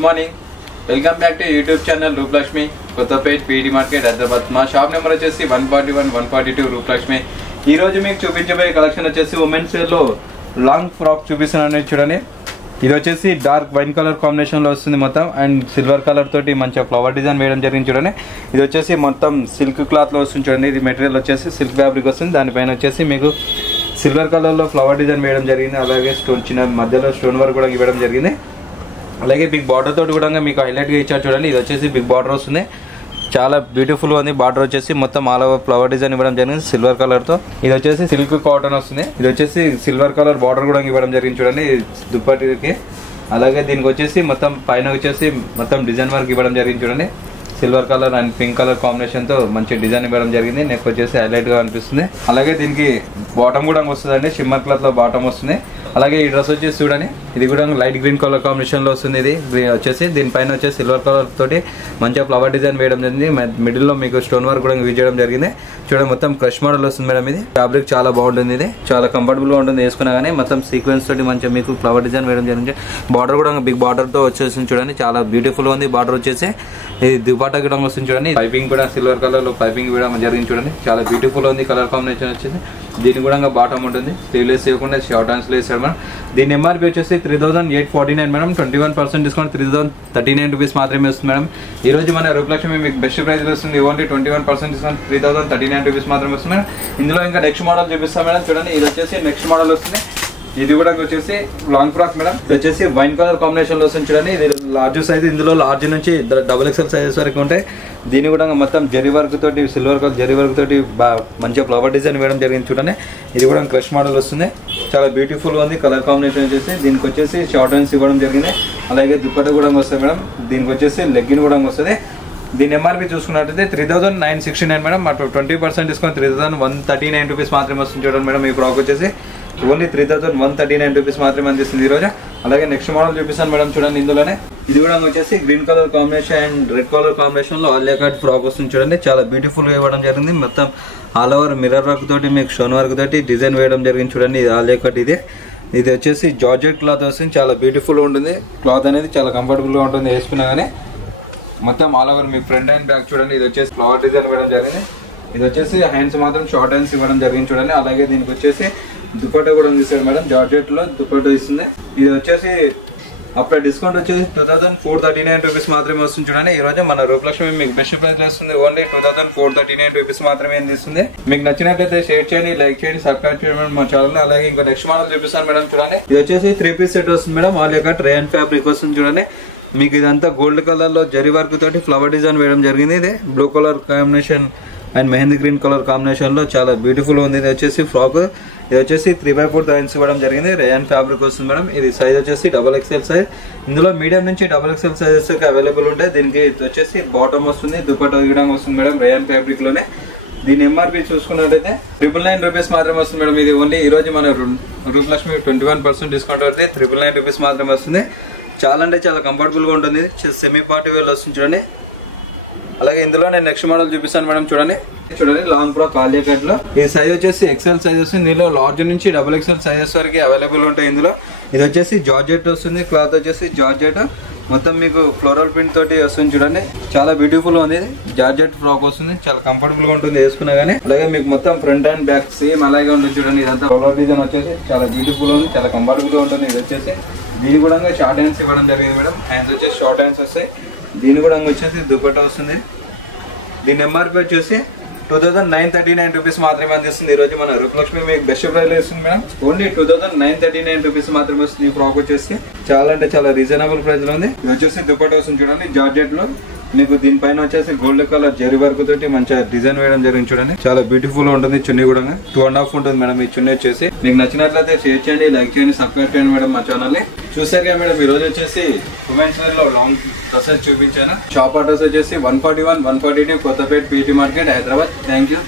Good morning, welcome back to YouTube channel Rupalakshmi Kothapet PT market Hyderabad. మా shop number వచ్చేసి 141 142 రూపలక్ష్మి. ఈ రోజు మీకు చూపించబోయే కలెక్షన్ వచ్చేసి ఉమెన్స్ వేర్ లో లాంగ్ ఫ్రాక్ చూపిస్తున్నాను. చూడండి, ఇది వచ్చేసి డార్క్ వైన్ కలర్ కాంబినేషన్ లో వస్తుంది మొత్తం, అండ్ సిల్వర్ కలర్ తోటి మంచిగా ఫ్లవర్ డిజైన్ వేయడం జరిగింది. చూడండి, ఇది వచ్చేసి మొత్తం సిల్క్ క్లాత్ లో వస్తుంది. చూడండి, ఇది మెటీరియల్ వచ్చేసి సిల్క్ ఫ్యాబ్రిక్ వస్తుంది. దానిపైన వచ్చేసి మీకు సిల్వర్ కలర్ లో ఫ్లవర్ డిజైన్ వేయడం జరిగింది. అలాగే స్టోన్ చిన్న మధ్యలో స్టోన్ వర్క్ కూడా ఇవ్వడం జరిగింది. అలాగే బిగ్ బార్డర్ తోటి కూడా మీకు హైలైట్ గా ఇచ్చారు. చూడండి, ఇది వచ్చేసి బిగ్ బార్డర్ వస్తుంది, చాలా బ్యూటిఫుల్ ఉంది. బార్డర్ వచ్చేసి మొత్తం ఆల్ ఓవర్ ఫ్లవర్ డిజైన్ ఇవ్వడం జరిగింది సిల్వర్ కలర్ తో. ఇది వచ్చేసి సిల్క్ కాటన్ వస్తుంది. ఇది వచ్చేసి సిల్వర్ కలర్ బార్డర్ కూడా ఇవ్వడం జరిగింది. చూడండి, దుప్పటికి. అలాగే దీనికి వచ్చేసి మొత్తం పైన వచ్చేసి మొత్తం డిజైన్ వర్క్ ఇవ్వడం జరిగింది. చూడండి, silver colour and pink colour combination తో మంచి డిజైన్ ఇవ్వడం జరిగింది. నెక్ వచ్చేసి హైలైట్ గా అనిపిస్తుంది. అలాగే దీనికి బాటమ్ కూడా వస్తుందండి, షిమ్మర్ క్లాత్ లో బాటమ్ వస్తుంది. అలాగే ఈ డ్రెస్ వచ్చేసి చూడండి, ఇది కూడా లైట్ గ్రీన్ కలర్ కాంబినేషన్ లో వస్తుంది. ఇది వచ్చేసి దీనిపైన వచ్చేసి సిల్వర్ కలర్ తోటి మంచిగా ఫ్లవర్ డిజైన్ వేయడం జరిగింది. మిడిల్ లో మీకు స్టోన్ వర్క్ కూడా యూజ్ చేయడం జరిగింది. చూడండి, మొత్తం క్రష్ మోడల్ వస్తుంది మేడం. ఇది ఫ్యాబ్రిక్ చాలా బాగుంటుంది. ఇది చాలా కంఫర్టబుల్ గా ఉంటుంది వేసుకున్నా కానీ. మొత్తం సీక్వెన్స్ తోటి మంచిగా మీకు ఫ్లవర్ డిజైన్ వేయడం జరిగింది. బార్డర్ కూడా బిగ్ బార్డర్ తో వచ్చేసింది. చూడండి, చాలా బ్యూటిఫుల్ ఉంది. బార్డర్ వచ్చేసి ఇది దుపట్టా కూడా వస్తుంది. చూడండి, పైపింగ్ కూడా సిల్వర్ కలర్ లో పైపింగ్ ఇవ్వడం జరిగింది. చూడండి, చాలా బ్యూటిఫుల్ ఉంది. కలర్ కాంబినేషన్ వచ్చేసి దీనికి కూడా బాటమ్ ఉంటుంది. స్లీవ్లెస్ చేయకుండా షార్ట్ హ్యాండ్స్ లో వేసాడు మేడం. దీని ఎంఆర్పీ వచ్చేసి 3849 మేడం. 21% డిస్కౌంట్ 3039 రూపీస్ మాత్రమే వస్తుంది మేడం. ఈ రోజు మన రూపలక్ష్మి మీకు బెస్ట్ ప్రైస్ వస్తుంది. ఓన్లీ 21% డిస్కౌంట్ 3039 రూపీస్ మాత్రమే వస్తుంది మేడం. ఇందులో ఇంకా నెక్స్ట్ మోడల్ చూపిస్తాం మేడం. చూడండి, ఇది వచ్చేసి నెక్స్ట్ మోడల్ వస్తుంది. ఇది కూడా వచ్చేసి లాంగ్ ఫ్రాక్ మేడం. ఇది వచ్చేసి వైన్ కలర్ కాంబినేషన్ లో వస్తుంది. చూడండి, ఇది లార్జ్ సైజ్. ఇందులో లార్జ్ నుంచి XXL సైజెస్ వరకు ఉంటాయి. దీని కూడా మొత్తం జరీ వర్క్ తోటి సిల్వర్ కలర్ జరీ వర్క్ తోటి మంచిగా ఫ్లవర్ డిజైన్ వేయడం జరిగింది. చూడండి, ఇది కూడా క్రష్ మోడల్ వస్తుంది. చాలా బ్యూటిఫుల్ గా ఉంది. కలర్ కాంబినేషన్ వచ్చేసి దీనికి వచ్చేసి షార్ట్ హ్యాండ్స్ ఇవ్వడం జరిగింది. అలాగే దుప్పట్టా కూడా వస్తుంది మేడం. దీనికి వచ్చేసి లెగ్గిన్ కూడా వస్తుంది. దీని ఎంఆర్పీ చూసుకున్నట్టయితే 3969 మేడం. 20% డిస్కౌంట్ 3139 రూపీస్ మాత్రమే వస్తుంది. చూడండి మేడం, ఈ ఫ్రాక్ వచ్చేసి ఓన్లీ 3139 రూపీస్ మాత్రమే అందిస్తుంది ఈ రోజు. అలాగే నెక్స్ట్ మోడల్ చూపిస్తాను మేడం. చూడండి, ఇందులోనే ఇది కూడా వచ్చేసి green colour combination and red colour combination లో ఆలియా కట్ ఫ్రాక్ వస్తుంది. చూడండి, చాలా బ్యూటిఫుల్ గా ఇవ్వడం జరిగింది. మొత్తం ఆల్ ఓవర్ మిర్రర్ వర్క్ తోటి మీకు స్టోన్ వర్క్ తోటి డిజైన్ వేయడం జరిగింది. చూడండి, ఇది ఆలియా కట్. ఇది వచ్చేసి జార్జెట్ క్లాత్ వస్తుంది. చాలా బ్యూటిఫుల్ గా ఉంటుంది. క్లాత్ అనేది చాలా కంఫర్టబుల్ గా ఉంటుంది వేసుకున్నా గానీ. మొత్తం all over me front and back చూడండి, ఇది వచ్చేసి ఫ్లవర్ డిజైన్ వేయడం జరిగింది. ఇది వచ్చేసి హ్యాండ్స్ మాత్రం షార్ట్ హ్యాండ్స్ ఇవ్వడం జరిగింది. చూడండి, అలాగే దీనికి వచ్చేసి దుపట్టా కూడా ఉంది మేడం. జార్జెట్ లో దుపట్టా ఇస్తుంది. ఇది వచ్చేసి అప్పుడు డిస్కౌంట్ వచ్చేసి 2439 రూపీస్ మాత్రమే వస్తుంది. చూడండి, ఈ రోజు మన రూపలక్ష్మి మీకు బెస్ట్ ప్రైస్ వస్తుంది. ఓన్లీ 2439 రూపీస్ మాత్రమే అందిస్తుంది. మీకు నచ్చినట్లయితే షేర్ చేయండి, లైక్ చేయండి, సబ్స్క్రైబ్ చేయండి మా ఛానల్. అలాగే ఇంకా నెక్స్ట్ మోడల్ చూపిస్తాను మేడం. చూడండి, ఇది వచ్చేసి 3 పీస్ సెట్ వస్తుంది madam. Alia cut rayon fabric వస్తుంది. చూడండి, మీకు ఇదంతా గోల్డ్ కలర్ లో జరీ వర్క్ తోటి ఫ్లవర్ డిజైన్ వేయడం జరిగింది. ఇది blue colour combination and mehndi green colour combination లో చాలా బ్యూటిఫుల్ ఉంది. ఇది వచ్చేసి ఫ్రాక్. ఇది వచ్చేసి 3/4 లైన్స్ ఇవ్వడం జరిగింది. రేయన్ ఫ్యాబ్రిక్ వస్తుంది మేడం. ఇది సైజ్ వచ్చేసి XXL సైజ్. ఇందులో మీడియం నుంచి XXL సైజెస్ అవైలబుల్ ఉంటాయి. దీనికి వచ్చేసి బాటమ్ వస్తుంది, దుపట్టా ఇవ్వడం వస్తుంది మేడం రేయన్ ఫ్యాబ్రిక్ లోనే. దీని ఎంఆర్పీ చూసుకున్నట్టయితే 999 రూపీస్ మాత్రమే వస్తుంది మేడం. ఇది ఓన్లీ ఈ రోజు మన రూపలక్ష్మి 21% డిస్కౌంట్ అయితే 999 రూపీస్ మాత్రమే వస్తుంది. చాలా అంటే చాలా కంఫర్టబుల్ గా ఉంటుంది. సెమీ పార్టీ వేర్ వస్తుంది. చూడండి, అలాగే ఇందులో నేను నెక్స్ట్ మోడల్ చూపిస్తాను మేడం. చూడండి, లాంగ్ ఫ్రాక్ ఆలియా కట్ లో ఈ సైజ్ వచ్చేసి XL సైజ్ వస్తుంది. ఇందులో లార్జ్ నుంచి XXL సైజెస్ వరకు అవైలబుల్ ఉంటాయి. ఇందులో ఇది వచ్చేసి జార్జెట్ వస్తుంది. క్లాత్ వచ్చేసి జార్జెట్ మొత్తం మీకు ఫ్లోరల్ ప్రింట్ తోటి వస్తుంది. చూడండి, చాలా బ్యూటిఫుల్ గా ఉంది. జార్జెట్ ఫ్రాక్ వస్తుంది. చాలా కంఫర్టబుల్ గా ఉంటుంది వేసుకున్నా గానీ. అలాగే మీకు మొత్తం ఫ్రంట్ అండ్ బ్యాక్ సేమ్ అలాగే ఉంటుంది. చూడండి, ఇదంతా ఫ్లోరల్ డిజైన్ వచ్చేసి చాలా బ్యూటిఫుల్ గా ఉంది. చాలా కంఫర్టబుల్ గా ఉంటుంది. ఇది వచ్చేసి దీని కూడా షార్ట్ హ్యాండ్స్ ఇవ్వడం జరిగింది మేడం. హ్యాండ్స్ వచ్చేసి షార్ట్ హ్యాండ్స్ వస్తాయి. దీని కూడా వచ్చేసి దుపట్టా వస్తుంది. దీని ఎంఆర్పీ వచ్చేసి 2939 రూపీస్ మాత్రమే అందిస్తుంది. ఈ రోజు మన రూపలక్ష్మి మీకు బెస్ట్ ప్రైస్ ఇస్తుంది మేడం. ఓన్లీ 2939 రూపీస్ మాత్రమే వస్తుంది. ఈ ఫ్రాక్ వచ్చేసి చాలా అంటే చాలా రీజనబుల్ ప్రైస్ లో ఉంది. ఇది వచ్చేసి దుపట్టా వస్తుంది. చూడండి, జార్జెట్ లో మీకు దీనిపైన వచ్చేసి గోల్డ్ కలర్ జరీ వర్క్ తోటి మంచిగా డిజైన్ వేయడం జరిగింది. చూడండి, చాలా బ్యూటిఫుల్ గా ఉంటుంది. చున్నీ కూడా 2.5 ఉంటుంది మేడం. ఈ చున్నీ వచ్చేసి మీకు నచ్చినట్లయితే షేర్ చేయండి, లైక్ చేయండి, సబ్స్క్రైబ్ చేయండి మేడం మా ఛానల్ ని. చూసారు కదా మేడం, ఈ రోజు వచ్చేసి ఉమెన్స్ వేర్ లో లాంగ్ డ్రెస్సెస్ చూపించాను. షాప్ అడ్రస్ వచ్చేసి 141 142 Kothapet PT market Hyderabad. Thank you.